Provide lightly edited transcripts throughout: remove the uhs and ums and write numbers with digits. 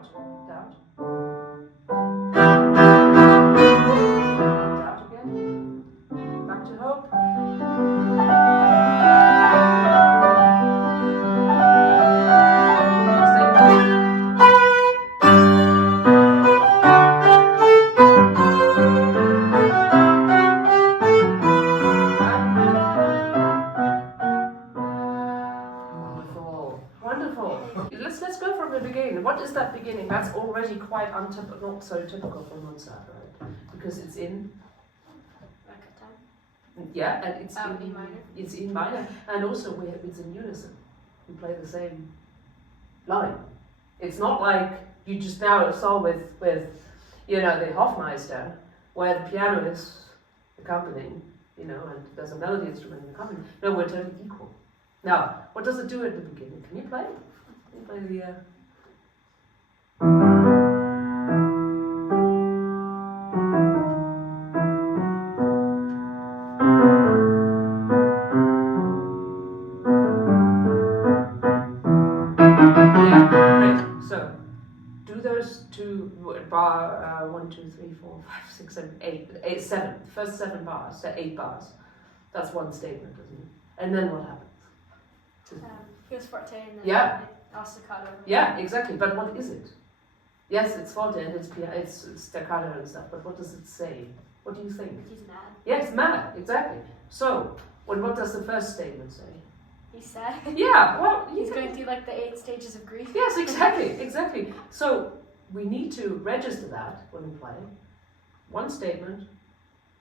out, down. Down again. Back to hope. Let's go from the beginning. What is that beginning? That's already quite not so typical for Mozart, right? Because it's in yeah, and it's in E minor. It's in minor, and also it's in unison. We play the same line. It's not like you just now saw with the Hofmeister, where the piano is accompanying, and there's a melody instrument accompanying. No, we're totally equal. Now, what does it do at the beginning? Can you play? Can you play the? So, do those two bar 1, 2, 3, 4, 5, 6, 7, 8, 7. The first 7 bars, 8 bars. That's one statement, isn't it? And then what happens? Goes forte and then yeah. Staccato. Yeah, exactly. But what is it? Yes, it's forte and it's staccato and stuff. But what does it say? What do you think? He's mad. Yeah, it's mad. Exactly. So, what does the first statement say? He's sad. Yeah, well... He's going through like the 8 stages of grief. Yes, exactly. So, we need to register that when we play. One statement,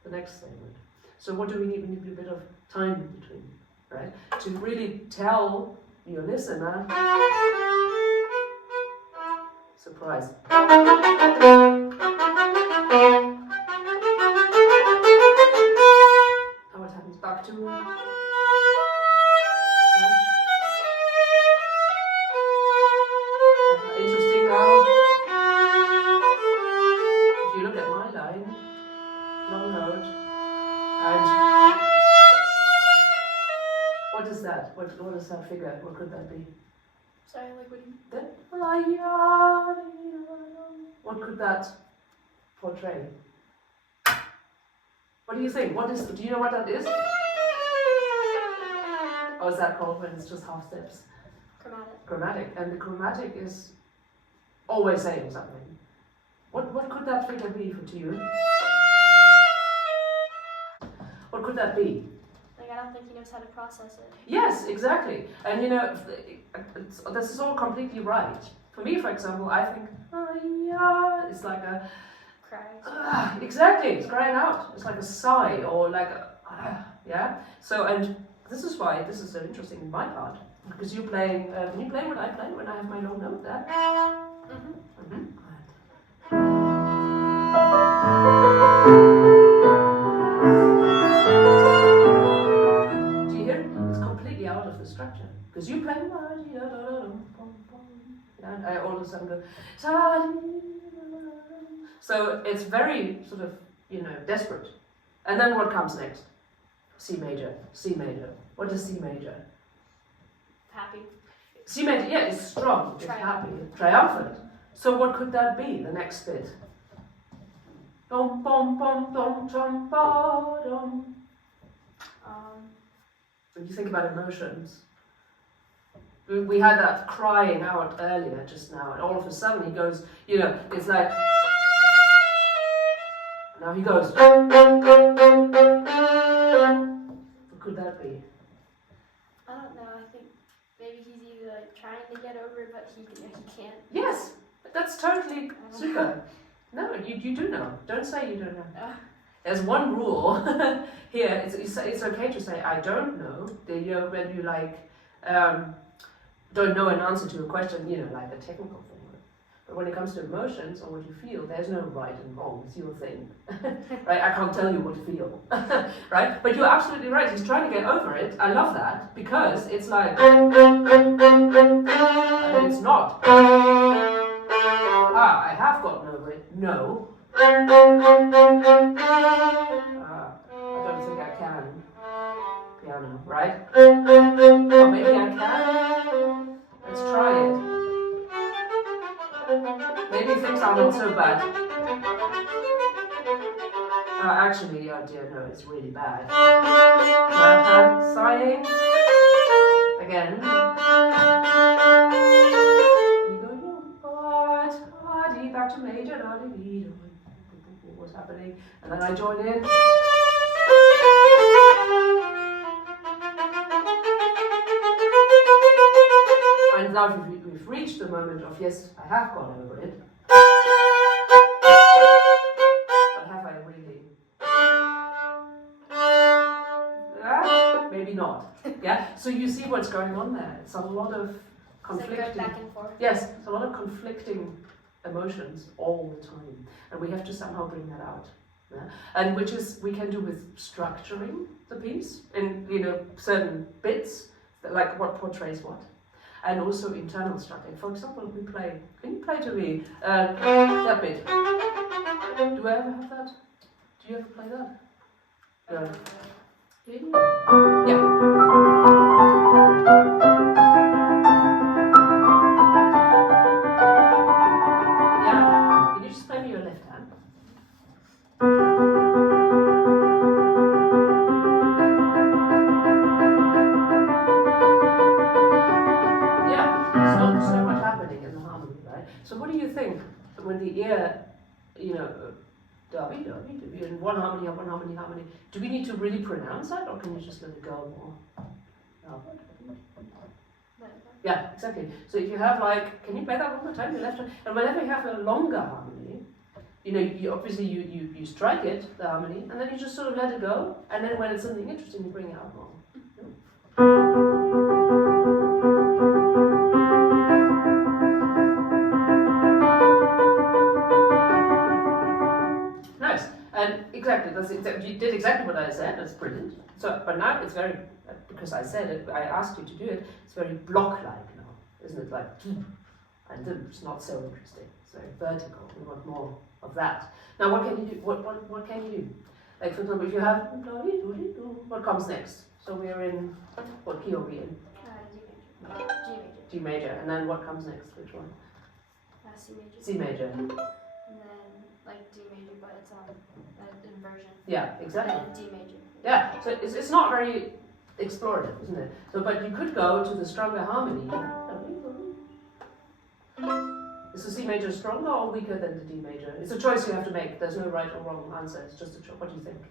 the next statement. So what do we need? We need a bit of time in between, right? To really tell your listener... Surprise. Now what happens back to... Interesting now. If you look at my line, long note, and what is that? What is that figure? What could that be? Sorry, like what do you... What could that portray? What do you think? Do you know what that is? Or is that called when it's just half steps? Chromatic. And the chromatic is always saying something. What could that figure be to you? What could that be? Like, I don't think he knows how to process it. Yes, exactly. And this is all completely right. For me, for example, I think, it's like a... Cry. Exactly, it's crying out. It's like a sigh or like a... yeah? So, and this is why this is so interesting in my part. Because you're playing, can you play what I play when I have my long note there? Mm-hmm. Mm-hmm. Do you hear it? It's completely out of the structure. Because you play, and I all of a sudden go, so it's very sort of, desperate. And then what comes next? C major, C major. What is C major? Happy. C major, yeah, it's strong, it's happy, triumphant. So what could that be, the next bit? Dum, bum, bum, dum, dum, ba, dum. When you think about emotions, we had that crying out earlier just now, and all of a sudden he goes, it's like, now he goes. What could that be? I don't know, I think maybe he's either like trying to get over it, but he can't. Yes, that's totally super. No, you do know. Don't say you don't know. There's one rule here. It's okay to say I don't know. When you don't know an answer to a question, like a technical thing. But when it comes to emotions or what you feel, there's no right and wrong. It's your thing, right? I can't tell you what to feel, right? But you're absolutely right. He's trying to get over it. I love that because it's like, and it's not. I have gotten over it. No. I don't think I can. Piano, right? Or maybe I can. Let's try it. Maybe things are not so bad. Actually, oh dear, no, it's really bad. Sighing. Again. Back to major. What's happening? And then I join in. And now we've reached the moment of, yes, I have gone over it. But have I really? Maybe not. Yeah. So you see what's going on there. It's a lot of conflicting. It's like back and forth. Yes, it's a lot of conflicting emotions all the time, and we have to somehow bring that out. Yeah? And which is we can do with structuring the piece in certain bits, like what portrays what, and also internal structuring. For example, we play. Can you play to me that bit? Do I ever have that? Do you ever play that? No. Yeah. Play me your left hand. Yeah, there's not so much happening in the harmony, right? So what do you think when the ear, in one harmony, do we need to really pronounce that, or can you just let it go more? No. Yeah, exactly. So if you have can you play that one more time, your left hand? And whenever you have a longer harmony, you obviously you strike it, the harmony, and then you just sort of let it go, and then when it's something interesting, you bring it out more. Nice, and exactly, you did exactly what I said. That's brilliant. So, but now it's very, because I said it, I asked you to do it. It's very block-like now, isn't it? And it's not so interesting. It's very vertical. We want more of that. Now, what can you do? What can you do? Like, for example, if you have, what comes next? So we're in, what key are we in? G major. G major. And then what comes next? Which one? C major. C major. And then, D major, but it's an inversion. Yeah, exactly. And then D major. Yeah, so it's not very explorative, isn't it? So, but you could go to the stronger harmony. Is the C major stronger or weaker than the D major? It's a choice you have to make. There's no right or wrong answer. It's just a choice. What do you think?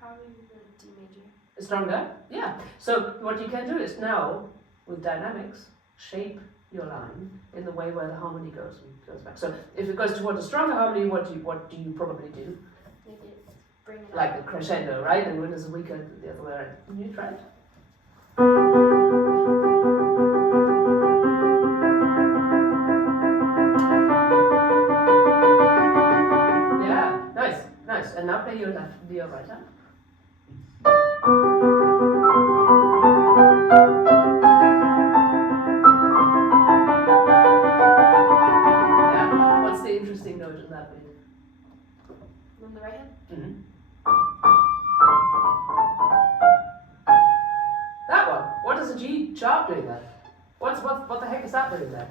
Probably the D major. Stronger? Yeah. So what you can do is now, with dynamics, shape your line in the way where the harmony goes back. So if it goes toward a stronger harmony, what do you probably do? Bring it like a crescendo, right? And when it's weaker, the other way around. Can you try it? Yeah, nice. And now play your right hand. Yeah. What's the interesting note in that bit? On the right hand? Mm-hmm. That one. What does a G sharp do there? What the heck is that doing there?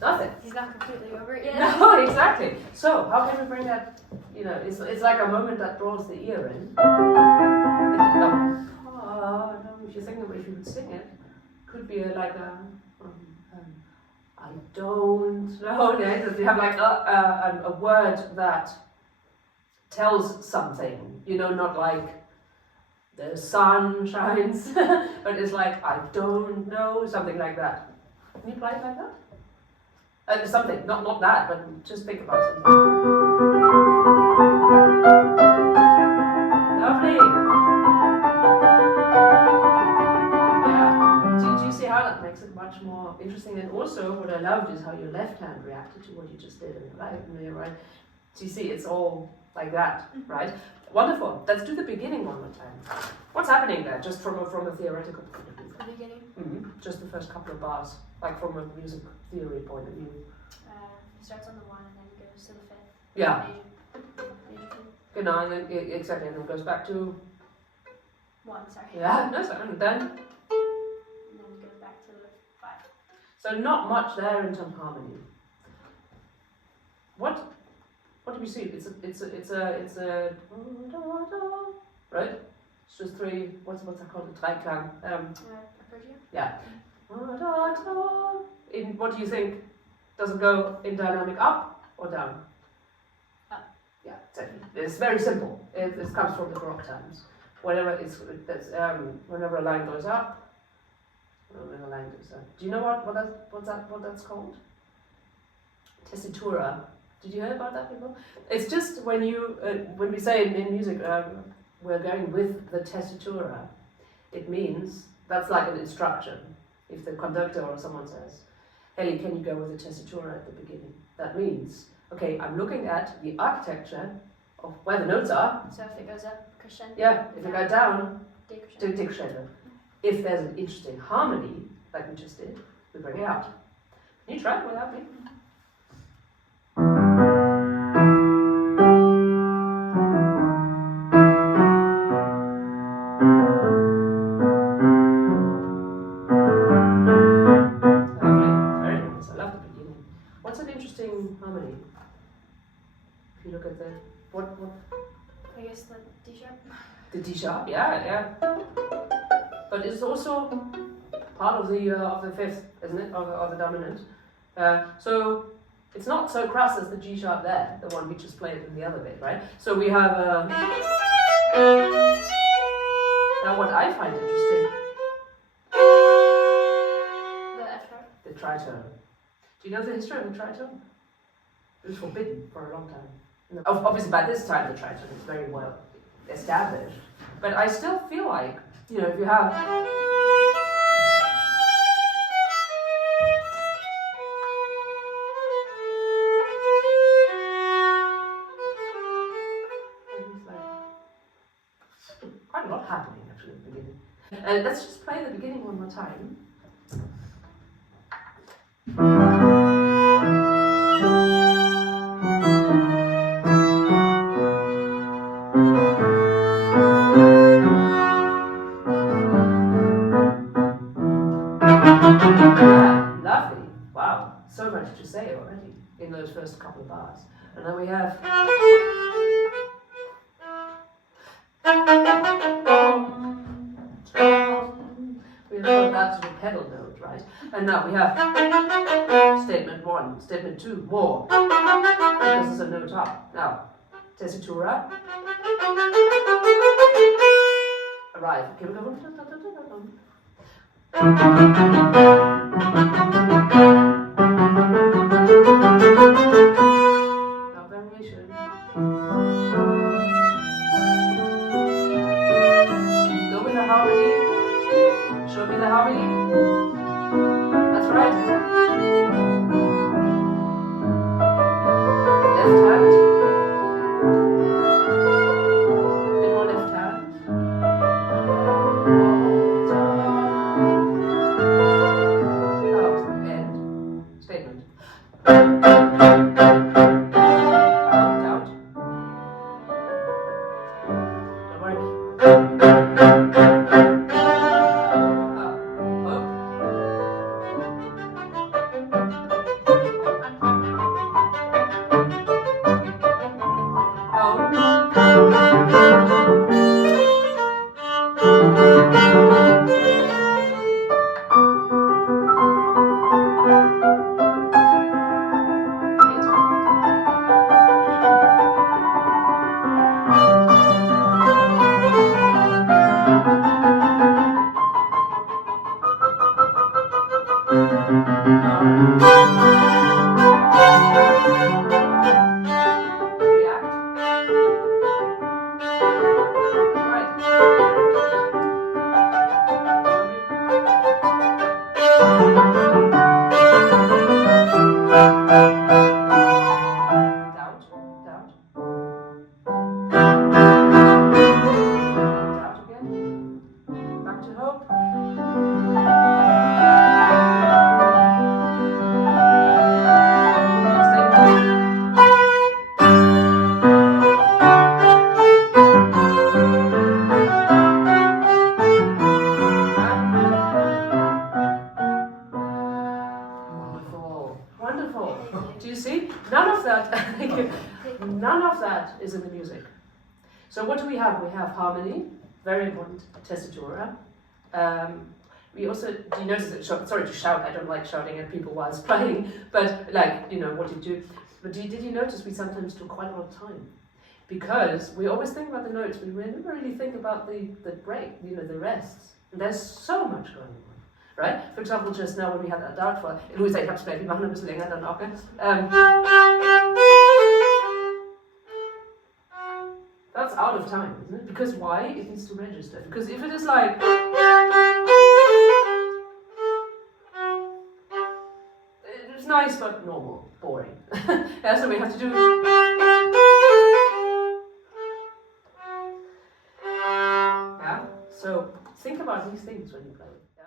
Nothing. He's not completely over it yet. No, exactly. So how can we bring that? It's like a moment that draws the ear in. If you think of it, if you would sing it, could be I don't know. You have like a word that tells something. Not like the sun shines, but it's like I don't know, something like that. Can you play it like that? Something, not that, but just think about something. Lovely. Yeah. Do you see how that makes it much more interesting? And also, what I loved is how your left hand reacted to what you just did, and your right. So you see, it's all like that, right? Wonderful. Let's do the beginning one more time. What's happening there, just from a theoretical point of view? The beginning? Mm-hmm. Just the first couple of bars, like from a music theory point of view. He starts on the 1 and then goes to the 5th. Yeah. Major 2. Good night, and then exactly, and then goes back to 1, sorry. yeah, no, sorry, and then And then goes back to the 5. so not much there in terms of harmony. what do we see? It's a right? It's just three. What's that called? A Dreiklang. Arpeggio? Yeah. In what do you think? Does it go in dynamic up or down? Up. Yeah, exactly. It's very simple. It comes from the Baroque times. Whenever whenever a line goes up, when a line goes down. Do you know what that's called? Tessitura. Did you hear about that before? It's just when we say in music we're going with the tessitura, it means that's like an instruction. If the conductor or someone says, Haleigh, can you go with the tessitura at the beginning? That means, okay, I'm looking at the architecture of where the notes are. So if it goes up, crescendo. Yeah, if it goes down, to Decrescendo. decrescendo. If there's an interesting harmony, like we just did, we bring it out. Can you try it without me? Harmony. If you look at what I guess like D sharp. the D sharp, yeah. But it's also part of the fifth, isn't it, of the dominant. So it's not so crass as the G sharp there, the one we just played in the other bit, right? So we have now what I find interesting, The F sharp. the tritone. Do you know the history of the tritone? It was forbidden for a long time. Obviously, by this time, the tritone is very well established. But I still feel like, if you have. Quite a lot happening, actually, at the beginning. Let's just play the beginning one more time. Lovely. Wow. So much to say already in those first couple of bars. And then we have. We have that to the pedal note, right? And now we have statement 1, statement 2, more. And this is a note up. Now, tessitura. Arrive. Here we go. Now variation. Go with the harmony. Show me the harmony. That's right. Left hand. A bit more left hand. Out. End. Statement. Out. Don't worry. Do you see? None of that, none of that is in the music. So what do we have? We have harmony, very important, tessitura. We also, do you notice it? Sorry to shout, I don't like shouting at people whilst playing, but like, you know, what you do. But did you notice we sometimes took quite a lot of time? Because we always think about the notes, we never really think about the break, you know, the rests. And there's so much going on, right? For example, just now when we had that Dartfall, Luisa, ich hab's vielleicht, wir machen ein bisschen länger dann auch, ne? That's out of time, isn't it? Because why? It needs to register. Because if it is like... It's nice but normal, boring. That's what we have to do. Yeah? So think about these things when you play.